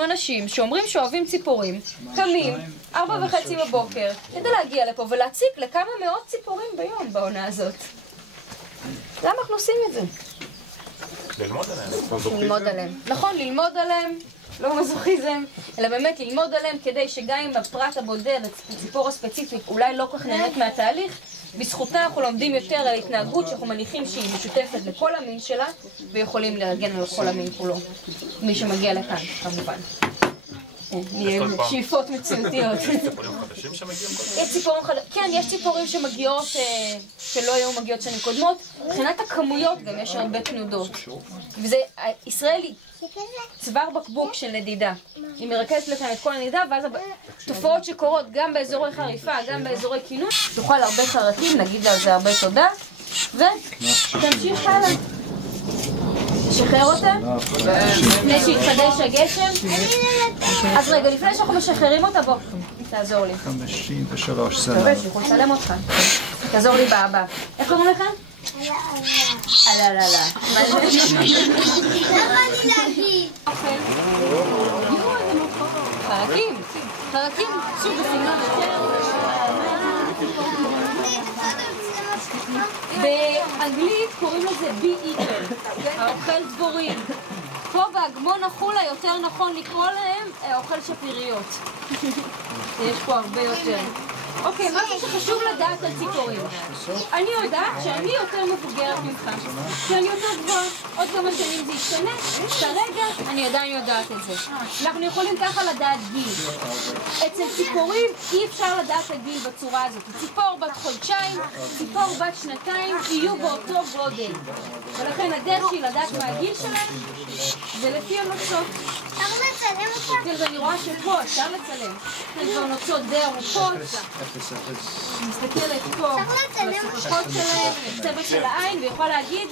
אנשים שאומרים שאוהבים ציפורים, קמים 4:30 בבוקר כדי להגיע לפה ולהציק לכמה מאות ציפורים ביום בעונה הזאת. למה אנחנו עושים את זה? ללמוד עליהם. ללמוד עליהם. נכון, ללמוד עליהם, לא מזוכיזם, אלא באמת ללמוד עליהם כדי שגם אם הפרט הבודד, הציפור הספציפית, אולי לא כך נהנית מהתהליך, בזכותה אנחנו לומדים יותר על התנהגות שאנחנו מניחים שהיא משותפת לכל המין שלה ויכולים להגן על כל המין כולו. מי שמגיע לכאן, כמובן. שאיפות מציאותיות. יש ציפורים חדשים שמגיעים כל יש ציפורים חדשים, כן, יש ציפורים שמגיעות, שלא היו מגיעות שנים קודמות. מבחינת הכמויות גם יש הרבה תנודות. וזה, ישראל היא צוואר בקבוק של נדידה. היא מרכזת לכאן את כל הנדידה, ואז תופעות שקורות גם באזורי חריפה, גם באזורי כינון. תאכל הרבה חרקים, נגיד על זה הרבה תודה, ותמשיך הלאה. נשחרר אותה? לפני שיתחדש הגשם? אז רגע, לפני שאנחנו משחררים אותה, בוא, תעזור לי. 53 שנה. תקווה שיכול לצלם אותך. תעזור לי באבא. איך קוראים לך? אללה. מה זה? למה אני להגיד? חרקים. חרקים, שוב, בסגנון יותר. באנגלית קוראים לזה בי-איטל, האוכל דבורים. פה בהגמון החולה יותר נכון לקרוא להם האוכל שפיריות. יש פה הרבה יותר. אוקיי, משהו שחשוב לדעת על ציפורים. אני יודעת שאני יותר מבוגרת ממך, שאני יותר גבוהה. עוד כמה שנים זה ישתנה, כרגע אני עדיין יודעת את זה. אנחנו יכולים ככה לדעת גיל. אצל ציפורים אי אפשר לדעת הגיל בצורה הזאת. ציפור בת חודשיים, ציפור בת שנתיים, יהיו באותו גודל. ולכן הדרך שהיא לדעת מה הגיל שלהם, זה לפי הנוצות. אפשר לצלם אותה? ואני רואה שפה אפשר לצלם. הן כבר נוצות די ארוכות. מסתכלת פה, בסופחות שלהם, צבע של העין, ויכול להגיד